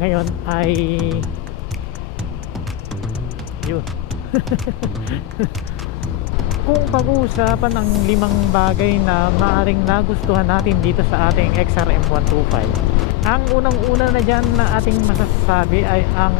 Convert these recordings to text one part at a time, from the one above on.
Ngayon ay yun. Kung pag-uusapan ang 5 bagay na maaring nagustuhan natin dito sa ating XRM 125, ang unang-una na dyan na ating masasabi ay ang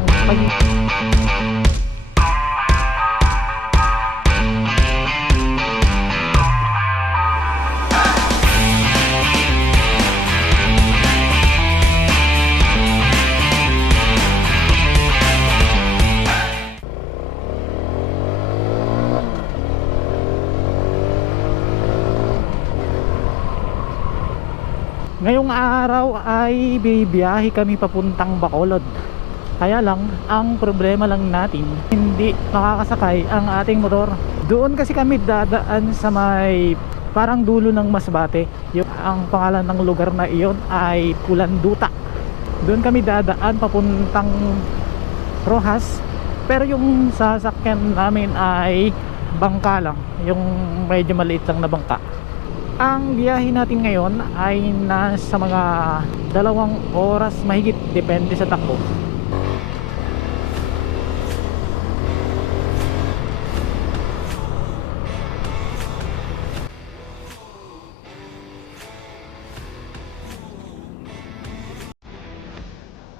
ngayong araw ay bibiyahe kami papuntang Bacolod. Kaya lang, ang problema lang natin, hindi makakasakay ang ating motor. Doon kasi kami dadaan sa may parang dulo ng Masbate. Ang pangalan ng lugar na iyon ay Pulanduta. Doon kami dadaan papuntang Rojas. Pero yung sasakyan namin ay bangka lang, yung medyo maliit lang na bangka. Ang biyahe natin ngayon ay nasa mga 2 oras mahigit, depende sa takbo.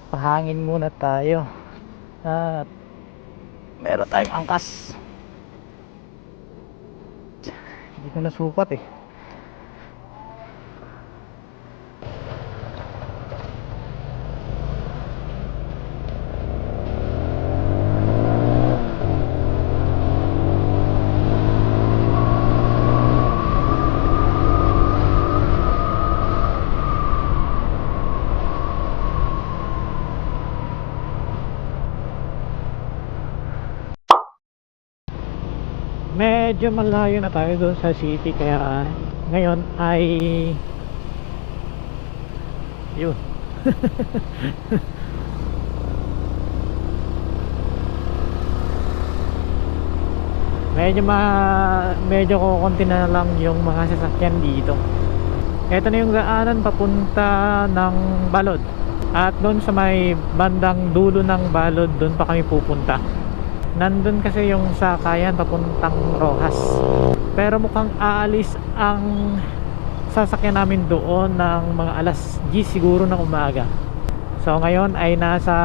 Pahangin muna tayo at meron tayong angkas. Hindi ko nasukat eh. Medyo malayo na tayo doon sa city, kaya ngayon ay yun. medyo kukunti na lang yung mga sasakyan dito. Ito na yung daanan papunta ng Balod, at doon sa may bandang dulo ng Balod, doon pa kami pupunta. Nandun kasi yung sakayan papuntang Rojas, pero mukhang aalis ang sasakyan namin doon ng mga alas 10 siguro ng umaga. So ngayon ay nasa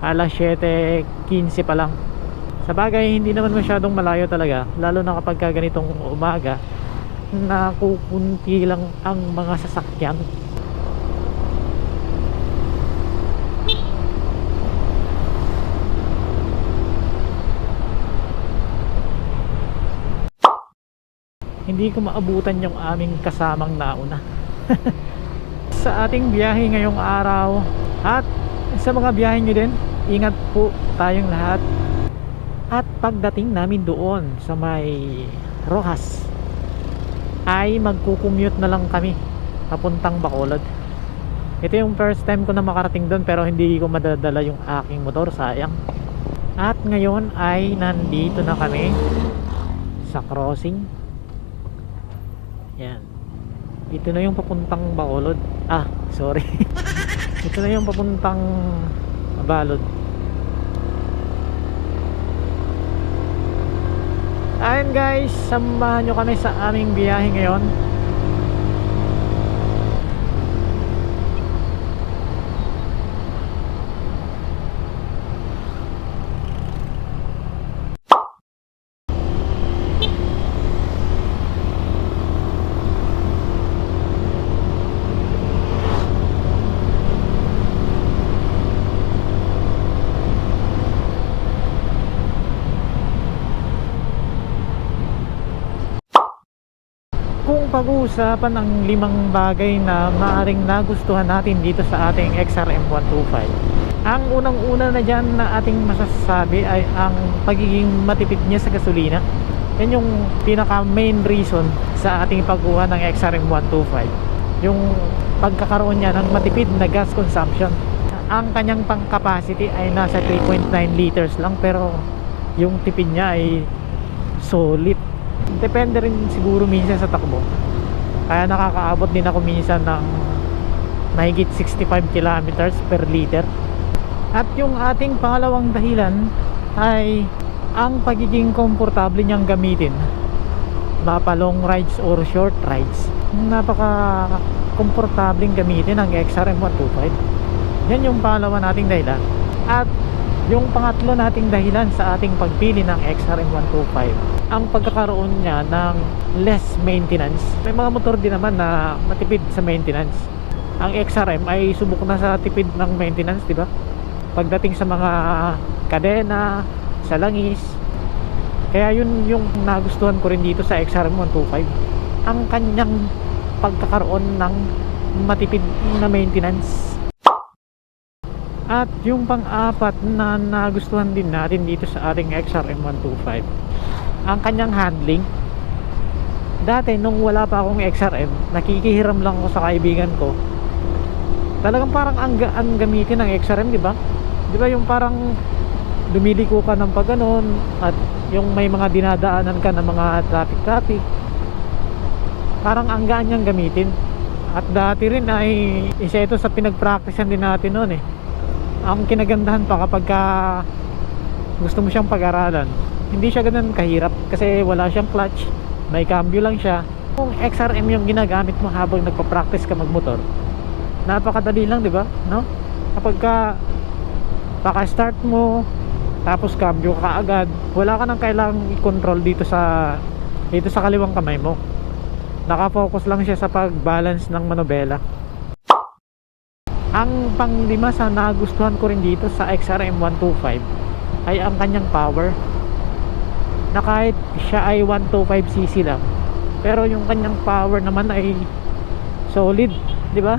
alas 7:15 pa lang. Sa bagay, hindi naman masyadong malayo talaga, lalo na kapag ganitong umaga na kukunti lang ang mga sasakyan. Hindi ko maabutan yung aming kasamang nauna sa ating biyahe ngayong araw. At sa mga biyahe nyo din, ingat po tayong lahat. At pagdating namin doon sa may Rojas ay magkukommute na lang kami papuntang Bacolod. Ito yung first time ko na makarating doon, pero hindi ko madadala yung aking motor, sayang. At ngayon ay nandito na kami sa crossing. Yan. Ito na yung papuntang Bacolod. Sorry. Ito na yung papuntang Balod. Ayun guys, samahan nyo kami sa aming biyahe ngayon. Kung pag-uusapan ang 5 bagay na maaring nagustuhan natin dito sa ating XRM 125, ang unang-una na dyan na ating masasabi ay ang pagiging matipid niya sa gasolina. Yan yung pinaka main reason sa ating pagkuha ng XRM 125, yung pagkakaroon niya ng matipid na gas consumption. Ang kanyang pang capacity ay nasa 3.9 liters lang, pero yung tipid niya ay solid. Depende rin siguro minsan sa takbo, kaya nakakaabot din ako minsan ng mahigit 65 kilometers per liter. At yung ating pangalawang dahilan ay ang pagiging komportable niyang gamitin, mapa long rides or short rides. Napaka komportabling gamitin ang XRM 125. Yan yung pangalawa nating dahilan. At yung pangatlo nating dahilan sa ating pagpili ng XRM 125, ang pagkakaroon niya ng less maintenance. May mga motor din naman na matipid sa maintenance. Ang XRM ay subok na sa tipid ng maintenance, di ba? Pagdating sa mga kadena, sa langis. Kaya yun yung nagustuhan ko rin dito sa XRM 125, ang kanyang pagkakaroon ng matipid na maintenance. At yung pang-apat na nagustuhan din natin dito sa ating XRM 125, ang kanyang handling. Dati nung wala pa akong XRM, nakikihiram lang ako sa kaibigan ko. Talagang parang ang gamitin ng XRM, di ba? Di ba yung parang lumiliko ka ng pagganon, at yung may mga dinadaanan ka ng mga traffic, parang ang gaan niyang gamitin. At dati rin ay isa ito sa pinag-practicean din natin noon eh. Ang kinagandahan pa kapag gusto mo siyang pag-aralan, hindi siya ganun kahirap kasi wala siyang clutch, may cambio lang siya. Kung XRM yung ginagamit mo habang nagpa-practice ka magmotor, napakadali lang, di ba? No? Kapag paka-start mo, tapos cambio ka agad, wala ka nang kailangang i-control dito sa kaliwang kamay mo. Nakafocus lang siya sa pag-balance ng manobela. Ang panglima sa nagustuhan ko rin dito sa XRM 125 ay ang kanyang power. Na kahit siya ay 125cc lang, pero yung kanyang power naman ay solid, di ba?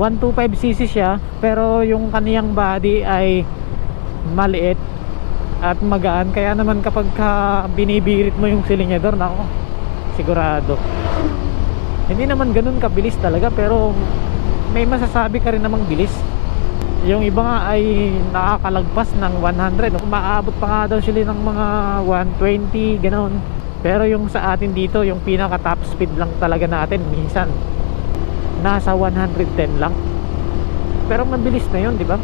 125cc siya, pero yung kanyang body ay maliit at magaan. Kaya naman kapag binibirit mo yung silinyador, nako, sigurado hindi naman ganun kabilis talaga, pero may masasabi ka rin namang bilis. Yung iba nga ay nakakalagpas ng 100, umaabot pa nga daw sila ng mga 120 ganoon. Pero yung sa atin dito, yung pinaka top speed lang talaga natin minsan nasa 110 lang. Pero mabilis na yun, di ba?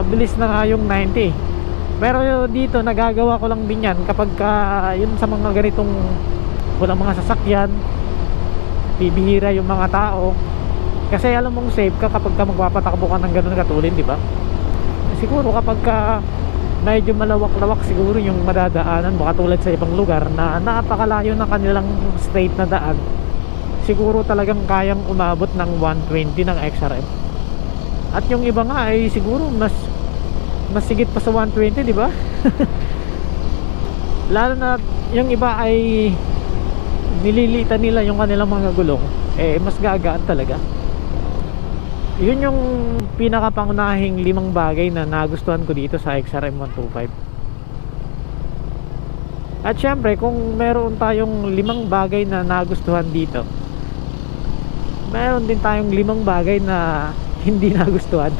Mabilis na nga yung 90. Pero dito nagagawa ko lang din yan kapag yun sa mga ganitong walang mga sasakyan, bibihira yung mga tao. Kasi alam mong safe ka kapag magpapatakbo ka ng ganun katulin, di ba? Siguro kapag medyo malawak-lawak siguro yung madadaanan mo, katulad sa ibang lugar na napakalayo ng kanilang straight na daan, siguro talagang kayang umabot ng 120 ng XRM. At yung iba nga ay siguro mas sigit pa sa 120, di ba? Lalo na yung iba ay nililitan nila yung kanilang mga gulong, mas gagaan talaga. Yun yung pinakapangunahing 5 bagay na nagustuhan ko dito sa XRM 125. At syempre, kung meron tayong 5 bagay na nagustuhan dito, meron din tayong 5 bagay na hindi nagustuhan.